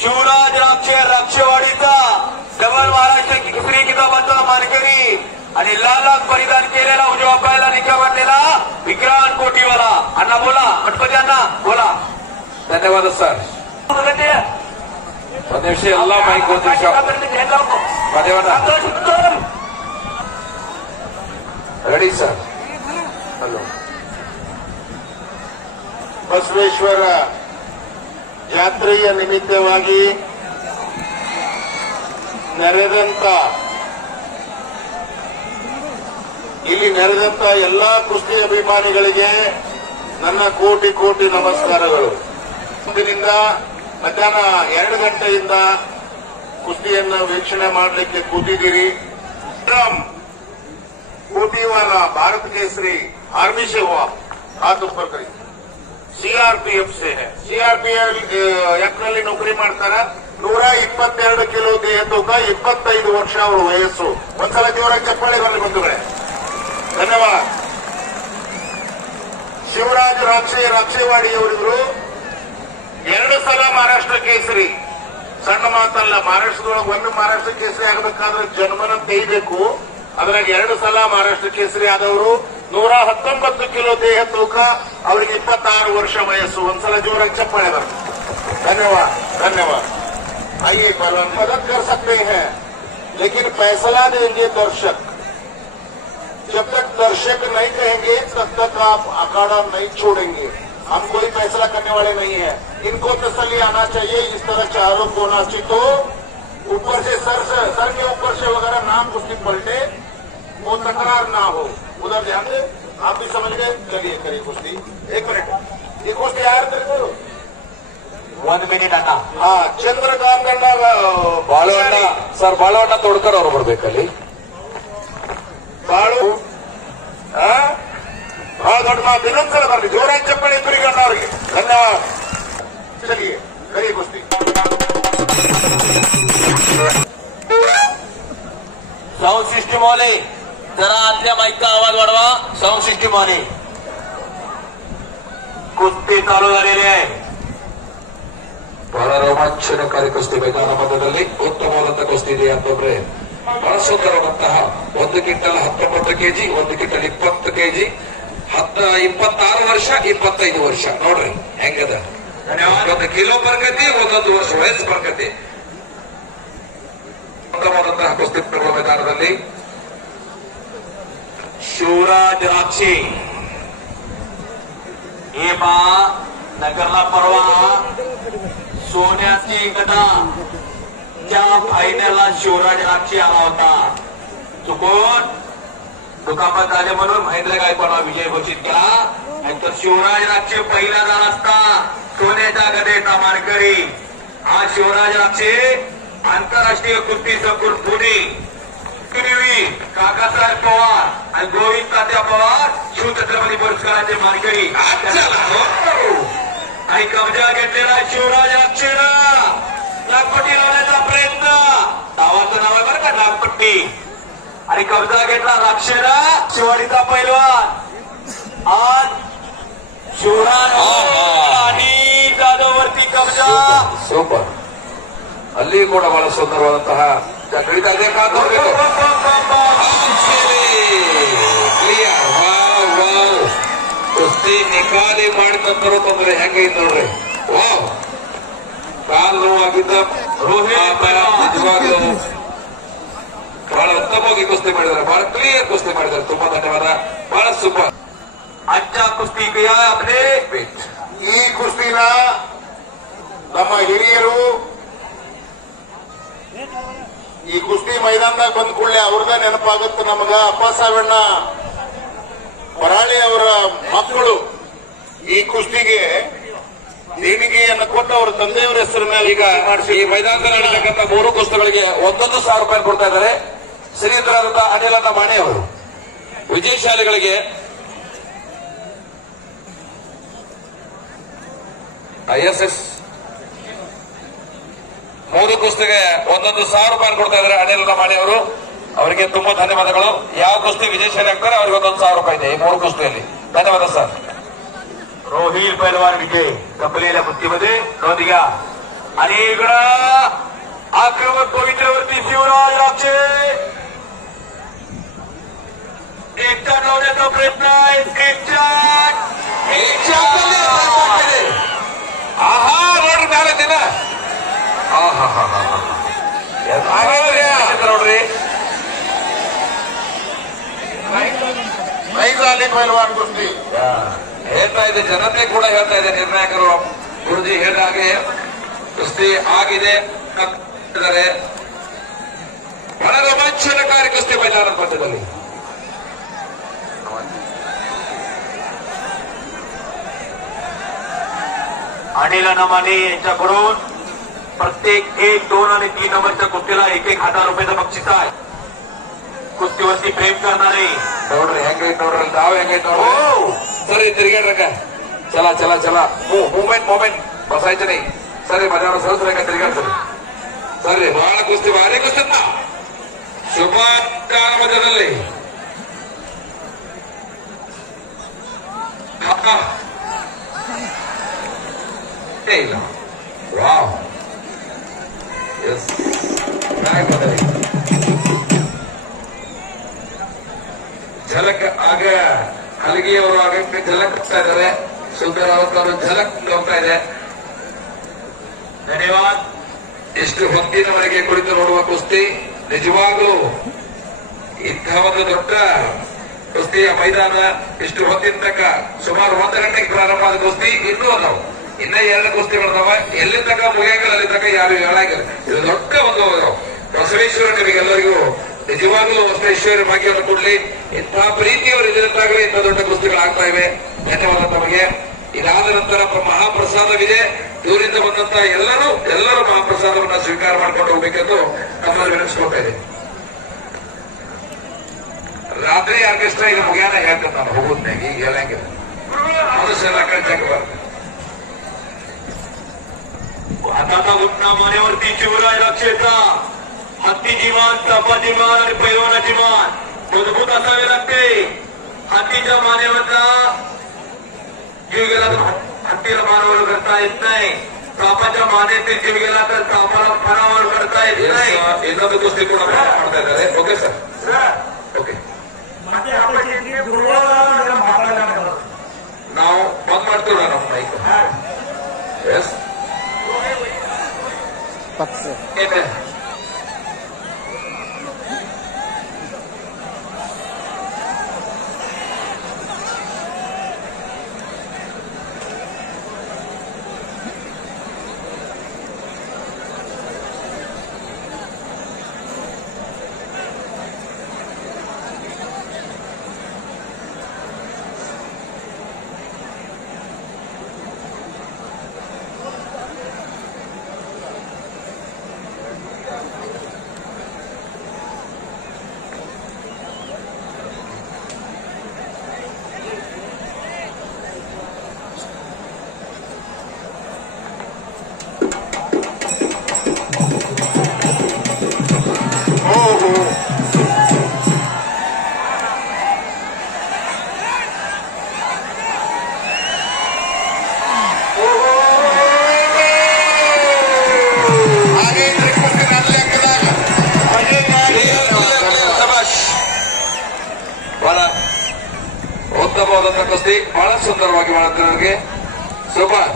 Shivraj राक्षेवाडीचा double Maharashtra Kesari किताबाचा मानकरी आणि लाल परिधान केलेला उजव्या पायाला निका वाटलेला विक्रांत कोटीवाला अण्णा बोला. गणपती अण्णा बोला. ಧನ್ಯವಾದ ಸರ್. ಒಂದು ನಿಮಿಷ ಎಲ್ಲ ಮೈಕ್ ಒಂದು ನಿಮಿಷ ರೆಡಿ ಸರ್. ಹಲೋ. ಬಸವೇಶ್ವರ ಯಾತ್ರೆಯ ನಿಮಿತ್ತವಾಗಿ ಇಲ್ಲಿ ನೆರೆದಂತ ಎಲ್ಲಾ ಕುಸ್ತಿ ಅಭಿಮಾನಿಗಳಿಗೆ ನನ್ನ ಕೋಟಿ ಕೋಟಿ ನಮಸ್ಕಾರಗಳು. ಇಂದಿನಿಂದ ಮಧ್ಯಾಹ್ನ 2 ಗಂಟೆಯಿಂದ ಕುಸ್ತಿಯನ್ನು ವೀಕ್ಷಣೆ ಮಾಡಲಿಕ್ಕೆ ಕೂತಿದ್ದೀರಿ. कोटीवाला भारत केसरी आर्मी से हुआ, हाथ ऊपर करी. सीआरपीएफ से है. सीआरपीएफ ನಲ್ಲಿ ನೌಕರಿ ಮಾಡ್ತಾರ. 122 ಕಿಲೋ ದೇಹ ತೂಕ, 25 ವರ್ಷ ಅವರ ವಯಸ್ಸು. ಒಂದ್ಸಲ ಜೋರಾಗಿ ಚಪ್ಪಾಳೆ ಬರಲಿ ಬಂಧುಗಳೇ. ಧನ್ಯವಾದ. ಶಿವರಾಜ್ ರಾಕ್ಷೇವಾಡಿಯವರಿದ್ರು 2 ಸಲ ಮಹಾರಾಷ್ಟ್ರ ಕೇಸರಿ. ಸಣ್ಣ ಮಾತಲ್ಲ. ಮಹಾರಾಷ್ಟ್ರದೊಳಗೆ ಒಂದು ಮಹಾರಾಷ್ಟ್ರ ಕೇಸರಿ ಆಗಬೇಕಾದ್ರೆ ಜನ್ಮನ ತೆಗಿಬೇಕು. ಅದ್ರಾಗ 2 ಸಲ ಮಹಾರಾಷ್ಟ್ರ ಕೇಸರಿ ಆದವರು. 119 ಕಿಲೋ ದೇಹ ತೂಕ, ಅವರಿಗೆ 26 ವರ್ಷ ವಯಸ್ಸು. ಒಂದ್ಸಲ ಜೋರಾಗಿ ಚಪ್ಪಾಳೆ ಬರ್ತದೆ. धन्यवाद. आइए पहलवान, मदद कर सकते हैं लेकिन फैसला देंगे दर्शक. जब तक दर्शक नहीं कहेंगे तब तक आप अखाड़ा नहीं छोड़ेंगे. हम कोई फैसला करने वाले नहीं है. इनको तसल्ली आना चाहिए. इस तरह के आरोप होना चाहिए तो ऊपर से सर के ऊपर से वगैरह नाम कुश्ती पलटे, वो तकरार ना हो. उधर ध्यान दे. आप भी समझ गए. चलिए करिए कुश्ती. 1 मिनट. ये कुश्ती यार तेरे को 1 ಮಿನಿಟ್ ಅಣ್ಣ. ಚಂದ್ರಕಾಂತ್ ಗಂಡ ಬಾಳವಣ್ಣ ಸರ್, ಬಾಳವಣ್ಣ ತೋಡ್ಕರ್ ಅವರು ಬರ್ಬೇಕಲ್ಲಿ. ಬಾಳು ಬಹಳ ದೊಡ್ಡ ಮಾತು. ಇನ್ನೊಂದ್ಸಲ ಬರಲಿ ಜೋರಾಗಿ ಚಪ್ಪಳಿ ತುರಿಗಣ್ಣ ಅವರಿಗೆ. ಧನ್ಯವಾದ. ಚಲಿಯೇ ಕರಿಯೇ ಕುಸ್ತಿ. साऊंड सिस्टीम वाले जरा आतल्या माईकचा आवाज वाढवा. साऊंड सिस्टीम वाले. कुस्ती चालू झालेली आहे. ಬಹಳ ರೋಮಾಂಚನಕಾರಿ ಕುಸ್ತಿ ಮೈದಾನ ಮಧ್ಯದಲ್ಲಿ ಉತ್ತಮವಾದಂತಹ ಕುಸ್ತಿ ಇದೆ ಅಂತಂದ್ರೆ ಬಹಳ ಸುಂದರವಾದಂತಹ 1 ಕ್ವಿಂಟಲ್ 19 ಕೆಜಿ, 1 ಕ್ವಿಂಟಲ್ 20 ಕೆಜಿ, 26 ವರ್ಷ 25 ವರ್ಷ. ನೋಡ್ರಿ ಹೆಂಗದ. 1 ಕಿಲೋ ಬರ್ಕತಿ, 1 ವರ್ಷ ವಯಸ್ಸು ಬರ್ಕತಿ. ಉತ್ತಮವಾದಂತಹ ಕುಸ್ತಿ ಮೈದಾನದಲ್ಲಿ शिवराज राक्षे हे बा नगरला परवा सोन्याची गदा ज्या फायनलला शिवराज राक्षे आला होता. चुकून दुखापत झाले म्हणून महेंद्र गायकवाडला विजय घोषित केला. नाहीतर शिवराज राक्षे पहिला झाला असता सोन्याच्या गदेचा मानकरी. आज शिवराज राक्षे आंतरराष्ट्रीय कुस्ती संकुल पुणे काकासाहेब पवार आणि गोविंद तात्या पवार शिवछत्रपती पुरस्काराचे मानकरी. आणि कब्जा घेतलेला शिवराज राक्षेनं नागपट्टी लावण्याचा प्रयत्न. नावाचं नाव आहे बरं का, नागपट्टी. आणि कब्जा घेतला राक्षेनं शिवाडीचा पैलवान. आज शिवराज आणि जाधववरती कब्जा. ಸೂಪರ್. ಅಲ್ಲಿ ಕೂಡ ಬಹಳ ಸುಂದರವಾದಂತಹ ಕಡಿತಾ ಇದೆ. ಕಾದೋರ್ಬೇಕು. ಕುಸ್ತಿ ನಿಖಾಲಿ ಮಾಡಿದಂತರು ತೊಂದರೆ ಹೆಂಗೆ ನೋಡ್ರಿ. ವಾವ್, ಕಾಲು ನೋವಾಗಿದ್ದ ನಿಜವಾಗ್ಲೂ ಬಹಳ ಉತ್ತಮವಾಗಿ ಕುಸ್ತಿ ಮಾಡಿದ್ದಾರೆ. ಬಹಳ ಕ್ಲಿಯರ್ ಕುಸ್ತಿ ಮಾಡಿದ್ದಾರೆ. ತುಂಬಾ ಧನ್ಯವಾದ. ಬಹಳ ಸೂಪರ್. आजच्या कुस्ती आपले ಈ ಕುಸ್ತಿನ ನಮ್ಮ ಹಿರಿಯರು ಈ ಕುಸ್ತಿ ಮೈದಾನದಾಗ ಬಂದ ಕೂಡಲೇ ಅವ್ರದ ನೆನಪಾಗುತ್ತೆ ನಮಗ. ಅಪ್ಪಸಾವಣ್ಣ ಪರಾಳಿ ಅವರ ಮಕ್ಕಳು ಈ ಕುಸ್ತಿಗೆ ದೇಣಿಗೆಯನ್ನು ಕೊಟ್ಟು ಅವರ ತಂದೆಯವರ ಹೆಸರು ಮೇಲೆ ಈಗ ಈ ಮೈದಾನದಲ್ಲಿ ನಡೆಯತಕ್ಕಂಥ 3 ಕುಸ್ತಿಗಳಿಗೆ 1,100,000 ರೂಪಾಯಿ ಕೊಡ್ತಾ ಇದ್ದಾರೆ ಶ್ರೀಯುತರಾದಂತಹ ಅನಿಲಣ್ಣ ಮಾಣೆ ಅವರು. ವಿಜಯಶಾಲಿಗಳಿಗೆ ISS 3 ಕುಸ್ತಿಗೆ 1,100 ರೂಪಾಯಿ ಕೊಡ್ತಾ ಇದ್ದಾರೆ ಅನಿಲ್ ಲಮಾಣಿ ಅವರು. ಅವರಿಗೆ ತುಂಬಾ ಧನ್ಯವಾದಗಳು. ಯಾವ ಕುಸ್ತಿ ವಿಜಯಶಾಲಿ ಆಗ್ತಾರೆ ಅವ್ರಿಗೆ 1,100 ರೂಪಾಯಿ ಇದೆ ಈ 3 कुस्तीಯಲ್ಲಿ. धन्यवाद सर. रोहिल पैलवान विजय कंपनीला कुस्तीमध्ये नोंद घ्या. आणि इकडं आक्रमक पवित्रवरती शिवराज राक्षे एकटा लावण्याचा प्रयत्न आहे. ಆಹಾ ನೋಡ್ರಿ ಮ್ಯಾಲೆ ದಿನ ನೋಡ್ರಿ ನೈಜಾಲಿ ಪೈಲ್ವಾನ್ ಕುಸ್ತಿ ಹೇಳ್ತಾ ಇದೆ, ಜನತೆ ಕೂಡ ಹೇಳ್ತಾ ಇದೆ, ನಿರ್ಣಾಯಕರು ಗುರುಜಿ ಹೇಳಿದ ಹಾಗೆ ಕುಸ್ತಿ ಆಗಿದೆ. ಬಹಳ ರೋಮಾಂಚನಕಾರಿ ಕುಸ್ತಿ ಮೈದಾನದ ಮಧ್ಯದಲ್ಲಿ. अनिल नमाने यांच्याकडून प्रत्येक 1, 2 आणि 3 नंबरच्या कुस्तीला 1,000 रुपयाचं बक्षीस आहे. कुस्तीवरती प्रेम करणारे ನೋಡ್ರಿ ಹೆಂಗೈತ್ ನೋಡ್ರಿ ತಾವ್ ಹೆಂಗೈತ್ ನೋಡ್ರಿ. ಸರಿ ತಿರುಗಾಡ್ರಕ್ಕ ಚಲ ಚಲ ಚಲ ಮೂಮೆಂಟ್ ಬಸಾಯ್ತು ನೀ ಸರಿ ಮಧ್ಯಾಹ್ನ ಸರಸ್ರಂಗ ತಿರುಗಾಡ್ಸರಿ. ಸರಿ ಬಹಳ ಕುಸ್ತಿ ಭಾರಿ ಕುಸ್ತಿ ಶುಭ ಕಾಲ ಮಧ್ಯದಲ್ಲಿ ಇಲ್ಲ. ವಾವ್ ಎಸ್ ಝಲಕ್ ಆಗ ಹಲಗಿಯವರು ಆಗಕ್ಕೆ ಝಲಕ್ ಹೋಗ್ತಾ ಇದ್ದಾರೆ. ಸುಂದರಾವತ್ ಅವರು ಝಲಕ್ ಹೋಗ್ತಾ ಇದೆ. ಧನ್ಯವಾದ. ಇಷ್ಟು ಹೊತ್ತಿನವರೆಗೆ ಕುಳಿತು ನೋಡುವ ಕುಸ್ತಿ ನಿಜವಾಗ್ಲೂ ಇಂಥ ಒಂದು ದೊಡ್ಡ ಕುಸ್ತಿಯ ಮೈದಾನ. ಇಷ್ಟು ಹೊತ್ತಿನ ತನಕ ಸುಮಾರು 1 ಗಂಟೆಗೆ ಪ್ರಾರಂಭ ಆದ ಕುಸ್ತಿ ಇನ್ನೂ ಅದಾವ. ಇನ್ನ 2 ಕುಸ್ತಿಗಳದಾವ. ಎಲ್ಲಿ ತನಕ ಮುಗಿಯಂಗಿಲ್ಲ ಅಲ್ಲಿ ತನಕ ಯಾರು ಹೇಳಂಗಿಲ್ಲ. ಇದು ದೊಡ್ಡ ಒಂದು ಬಸವೇಶ್ವರ ನಿಮಗೆಲ್ಲರಿಗೂ ನಿಜವಾಗ್ಲೂ ಬಸವೇಶ್ವರ ಭಾಗ್ಯವನ್ನು ಕೊಡ್ಲಿ. ಇಂಥ ಪ್ರೀತಿಯವರು ಇದ್ದಂತಾಗಲೇ ಇಂಥ ದೊಡ್ಡ ಕುಸ್ತಿಗಳಾಗ್ತಾ ಇವೆ. ಧನ್ಯವಾದ ತಮಗೆ. ಇದಾದ ನಂತರ ಮಹಾಪ್ರಸಾದವಿದೆ. ದೂರಿಂದ ಬಂದಂತ ಎಲ್ಲರೂ ಮಹಾಪ್ರಸಾದವನ್ನು ಸ್ವೀಕಾರ ಮಾಡ್ಕೊಂಡು ಹೋಗ್ಬೇಕೆಂದು ನಮ್ಮಲ್ಲಿ ವಿನಂತಿಸ್ಕೊಳ್ತಾ ಇದೆ. ರಾತ್ರಿ ಆರ್ಕೆಸ್ಟ್ರಾ ಈಗ ಮುಗಿಯಾನ ಹೇಳ್ತೇನೆ ನಾನು ಹೋಗೋದ್ನಾಗ. ಈಗ ಹೇಳಂಗಿಲ್ಲ ಮನುಷ್ಯನ ಕಳ್ಸಕ್ಬಾರ್ದು. हाताचा घुटणा मानेवरती शिवराज राक्षेचा. हत्तीची मान, चापाची मान आणि पैलवानाची मान मजबूत असावी लागते. हत्तीच्या मानेवरचा जीव गेला तर हत्तीला मानावर करता येत नाही. चापाच्या मानेचे जीव गेला तर चापाला फणावर करता येत नाही. ಇನ್ನೊಂದು ಕುಸ್ತಿ ಕೂಡ ಮಾಡ್ತಾ ಇದ್ದಾರೆ. ಓಕೆ ಸರ್, ಓಕೆ ನಾವು ಬಂದ್ ಮಾಡ್ತೀವಿ ನಮ್ಮ ಮೈಕ್. S Amen. ಉತ್ತಮವಾದಂತಹ ಕುಸ್ತಿ ಬಹಳ ಸುಂದರವಾಗಿ ಮಾಡುತ್ತೆ ನನಗೆ. ಸೂಪರ್.